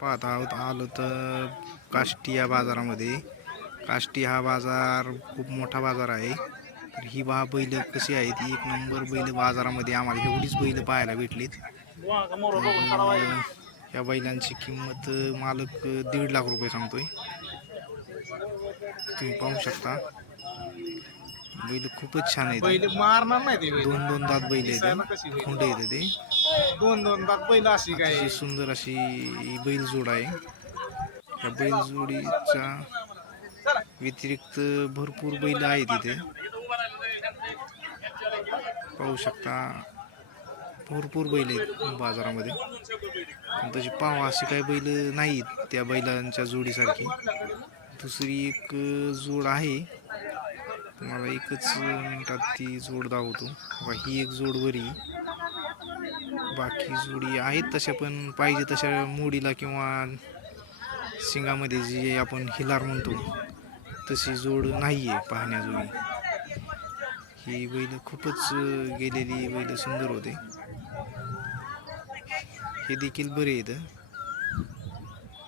पाहत आहोत. आलो तर काष्टी या बाजारामध्ये. काष्टी हा बाजार खूप मोठा बाजार आहे. तर ही बा बैल कशी आहेत. एक नंबर बैल बाजारामध्ये आम्हाला एवढीच बैल पाहायला भेटलीत. या बैलांची किंमत मालक दीड लाख रुपये सांगतोय. तुम्ही पाहू शकता. बैल खूपच छान आहेत. दोन दोन दात बैल आहेत? खोंड आहेत ते. दोन दोन दात बैल अशी काय? सुंदर अशी बैल जोड आहे. या बैल जोडीच्या व्यतिरिक्त भरपूर बैल आहेत इथे. पाहू शकता भरपूर बैल आहेत बाजारामध्ये. पण तशी पाव अशी काही बैल नाहीत त्या बैलांच्या जोडीसारखी. दुसरी एक जोड आहे. तुम्हाला एकच मिनटात ती जोड दाखवतो. बघा, ही एक जोड वरी. बाकी जोडी आहेत तशा पण पाहिजे तशा मोडीला किंवा शिंगामध्ये जे आपण हिलार म्हणतो तशी जोड नाही आहे पाहण्याजोगी ही बैल खूपच गेलेली बैल सुंदर होते. हे देखील बरे आहेत.